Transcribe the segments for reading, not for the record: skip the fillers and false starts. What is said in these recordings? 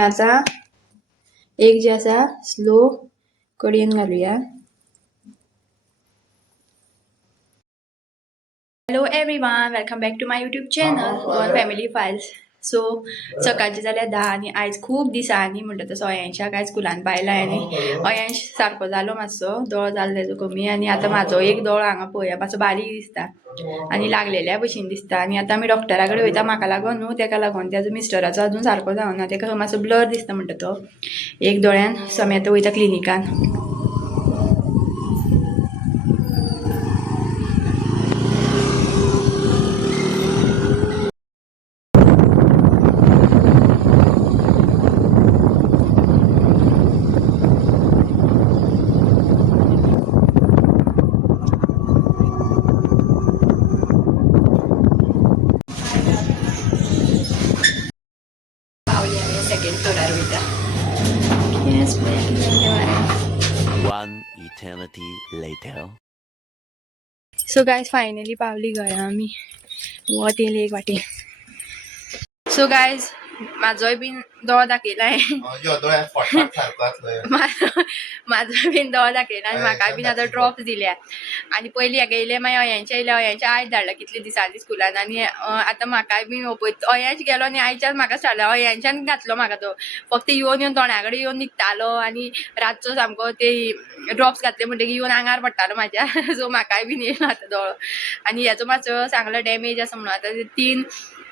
आता एक जे आसा स्लो कडयेन घालूया. Hello everyone, welcome back to my YouTube channel one family files. So सकाळचे जाल्यार 10 आनी आयज खूब दिसांनी म्हणटा तसो अयांशाक आयज स्कुलान पायला आनी अयांश सारको जालो मातसो, दोळ जालो तेजो कमी. आनी आतां म्हाजो एक दोळ हांगा पळोवया मातसो बारीक दिसता आनी लागलेल्या भशेन दिसता. आनी आतां आमी डॉक्टरा कडेन वयता, म्हाका लागून न्हू, तेका लागून. तेजो मिस्टराचो अजून सारको जावना, तेका मातसो ब्लर दिसता म्हणटा तो एक दोळ्यान. सो आमी आतां वयता क्लिनिकान. सेकंड फ्लोरार वयता. One eternity later. So guys finally पावली घरा आमी. वत येयली एक वाटी. सो गायज म्हाजोय बीन दोळ दाखयला म्हाजो बीन दोळ दाखयला आनी म्हाका बीन आतां ड्रॉप्स दिल्या. आनी पयलीं हेका येयले, मागीर अयांच्या येयले. अयांच्या आयज धाडला कितले दिसांनी स्कुलान. आनी आतां म्हाकाय बीन पळय अयांश गेलो आनी आयच्यान म्हाका स्टार्ट जालो. अयांच्यान घातलो म्हाका तो फक्त येवन तोंड्या कडेन येवन निघतालो आनी रातचो सामको ते ड्रॉप्स घातले म्हणटकीर येवन आंगार पडटालो म्हाज्या. सो म्हाकाय बीन येयलो आतां दोळ. आनी हेचो मातसो सांगलो डॅमेज आसा म्हणून. आतां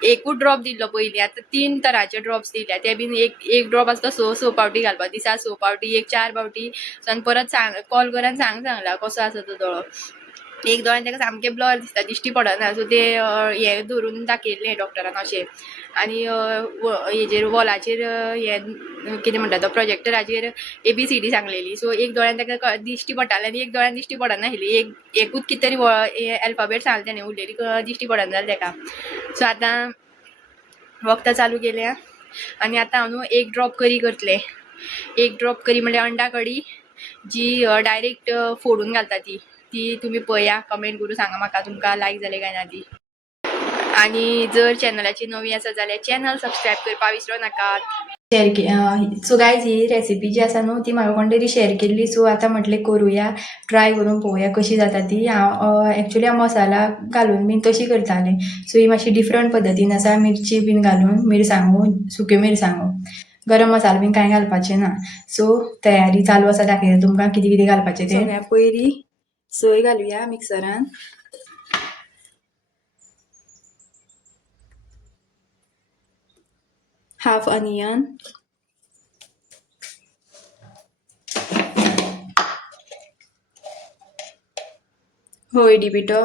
एकूच ड्रॉप दिल्लो पयलीं, आतां 3 तरांचे ड्रॉप्स दिल्या. ते बीन एक ड्रॉप आसता स पावटी घालपाक, दिसा 6 पावटी, एक 4 पावटी. सो परत कॉल करून सांगला कसो आसा तो दोळो. एक दोळ्यान तेका सामकें ब्लर दिसता, दिश्टी पडना. सो ते हे धरून दाखयलें डॉक्टरान अशें. आनी हेजेर वॉलाचेर हे कितें म्हणटा तो प्रोजेक्टराचेर ABCD सांगलेली. सो एक दोळ्यान तेका दिश्टी पडटालें आनी एक दोळ्यान दिश्टी पडनाशिल्ली. एकूच कितें तरी अल्फाबेट सांगलें तेणें, उरलेली दिश्टी पडना जाली तेका. सो आतां वखदां चालू केल्या. आनी आतां हांव न्हू एक ड्रॉप करी करतलें. एक ड्रॉप करी म्हणल्यार अंडा कडी, जी डायरेक्ट फोडून घालता ती तुमी पळया, कमेंट करून सांगा म्हाका तुमकां लायक जाले काय ना ती. आनी जर चॅनलाची नवी आसा जाल्यार चॅनल सबस्क्रायब करपाक विसरो नाकात. सो गायज ही रेसिपी जी आसा न्हू ती म्हाका कोण तरी शेअर केल्ली. सो आतां म्हटलें करुया, ट्राय करून पळोवया कशी जाता ती. एक्चुली हांव मसाला घालून बीन तशी करतालें. सो ही मातशी डिफरंट पद्दतीन आसा, मिरची बीन घालून, मिरसांगो, सुक्यो मिरसांगो, गरम मसालो बीन कांय घालपाचें ना. सो तयारी चालू आसा, दाखयता तुमकां कितें कितें घालपाचें तें. सगळ्या पयलीं सोय घालुया मिक्सरान. हाफ अनियन, हळदी पिठो,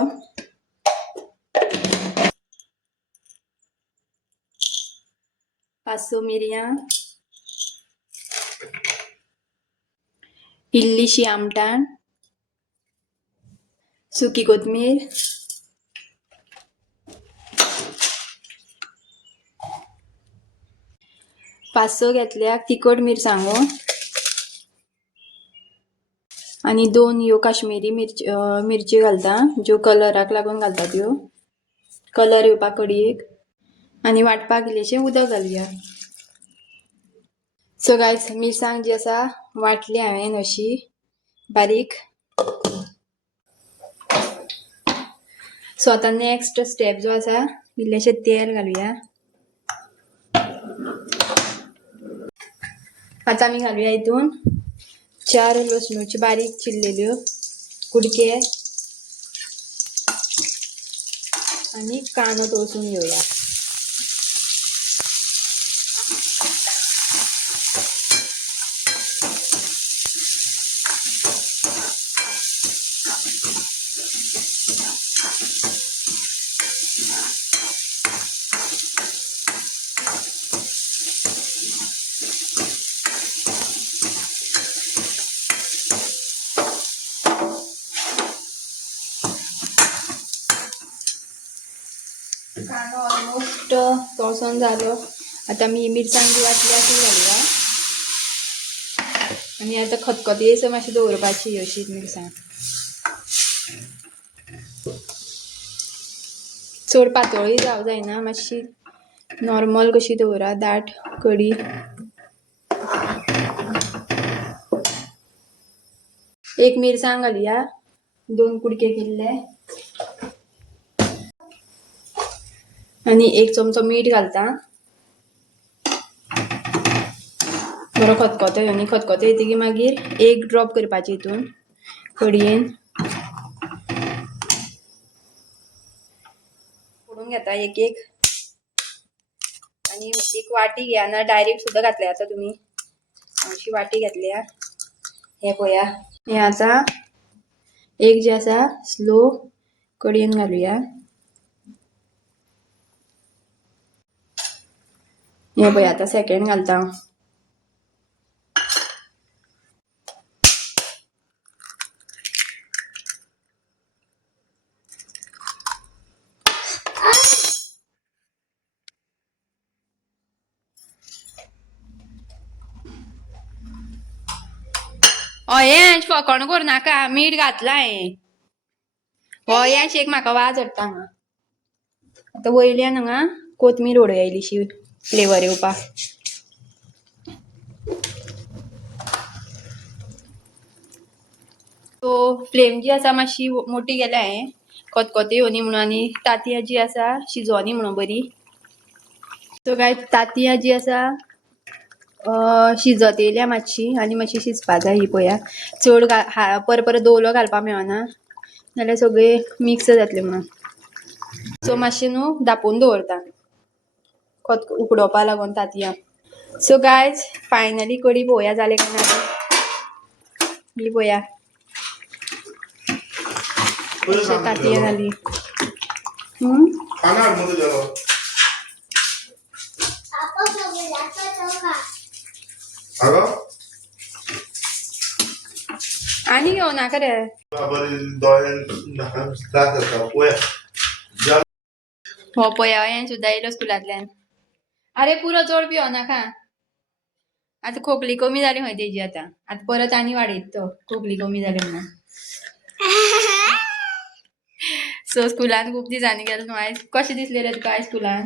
पांच मिरयां, इल्लीशी आमटाण, सुकी कोथमीर, पांच घेतल्या तिखट मिरसांगो आनी 2 ह्यो काश्मीरी मिरची घालता, ज्यो कलराक लागून घालता त्यो, कलर येवपाक कडयेक. आनी वाटपाक इल्लेशें उदक घालुया. सो गायज मिरसांग जी आसा वाटली हांवें अशी बारीक. सो आतां नेक्स्ट स्टेप जो आसा, इल्लेशें तेल घालुया. आतां आमी घालुया हितून 4 लसणुच्यो बारीक चिरलेल्यो कुडके आनी कांदो तळसून घेवया. कांदो ऑलमोस्ट तळसून जालो. आतां आमी मिरसांग जी वाटल्या ती घालुया. आनी आतां खतखतेस मातशी दवरपाची अशी मिरसांग. चड पातळूय जावं जायना, मातशी नॉर्मल कशी दवरा, दाट कडी. एक मिरसांग घालुया, 2 कुडके केल्ले आणि 1 चमचो मीठ घालता. बरो खतखतो येवन खतखतो येतकीर मागीर 1 ड्रॉप करपाचे हितून कडयेन फोडून घेता एक आणि एक वाटी घ्या ना, डायरेक्ट सुद्धा घातले आता तुम्ही. अशी वाटी घेतल्या. हे पळया, हे आता एक जे आसा स्लो कडयेन घालुया. हे पळय आता सेकंड घालता. अयेंश फकाण करू नाका, मीठ घातला हांवें. अयेंश एक म्हाका वाज हाडटा हांगा. आता वयल्यान हांगा कोथमीर उडोवया इल्लीशी फ्लेवर येवपाक. सो फ्लेम जी आसा मातशी मोठी केल्या हांवें, खतखतो येवनी म्हणून आनी तांतयां जी आसा शिजोनी म्हणून बरी. सो काय तांतयां जी आसा शिजत येयल्या मातशी आनी मातशी शिजपा जाय. ही पळया चड परत दवलो घालपाक मेळना नाल्यार सगळे मिक्स जातले म्हणून. सो मातशें न्हू धांपून दवरता उकडोवपा लागून तांतयां. सो गायज फायनली कडी पळोवया जाले काय ना. ही पळया तांतयां जाली. आनी घेवं नाका रे. हो पळया हांवें सुद्दां येयलो स्कुलांतल्यान. अरे पुरो चड पिवं नाका. आतां खोकली कमी जाली खंय तेजी. आतां परत आनी वाडयत तो खोकली कमी जाली म्हणून. सो स्कुलान खूब दिसांनी गेलो न्हू आयज. कशें दिसलें रे तुका आयज स्कुलान?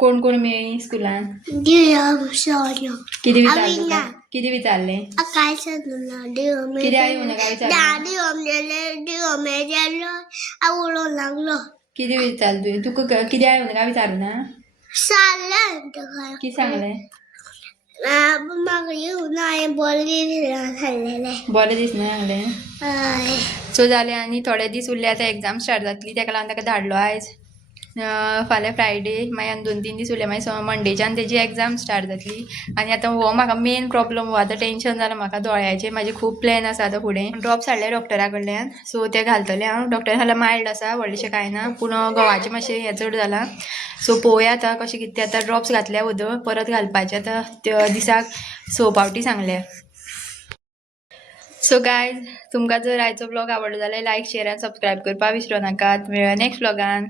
कोण कोण मेळ्ळी स्कुलान? कितें विचारलें? कितें विचारलें? कित्याक येवं नाका विचारलें? कितें विचारलें तुका? कित्याक येवं नाका विचारूं ना? कितें सांगलें? बरें दिसना सांगलें. सो जालें आनी थोडे दीस उरले आतां एग्जाम स्टार्ट जातली, तेका लागून ताका धाडलो आयज. फाल्यां फ्रायडे मागीर आनी 2-3 दीस उरले मागीर मंडेच्यान तेजी एग्जाम स्टार्ट जातली. आनी आतां हो म्हाका मेन प्रॉब्लम हो आतां टेंशन जालां म्हाका दोळ्याचें. म्हाजे खूब प्लॅन आसा आतां फुडें. ड्रॉप्स हाडले डॉक्टरा कडल्यान सो ते घालतलें हांव. डॉक्टर सांगलें मायल्ड आसा, व्हडलेशें कांय ना, पूण घोवाचें मातशें हें चड जालां. सो पळोवया आतां कशें कितें. आतां ड्रॉप्स घातल्या वदळ परत घालपाचें आतां दिसाक 6 फावटी सांगल्या. सो गायज तुमकां जर आयचो ब्लॉग आवडलो जाल्यार लायक शेअर आनी सबस्क्रायब करपाक विसरूं नाकात. मेळुया नेक्स्ट ब्लॉगान.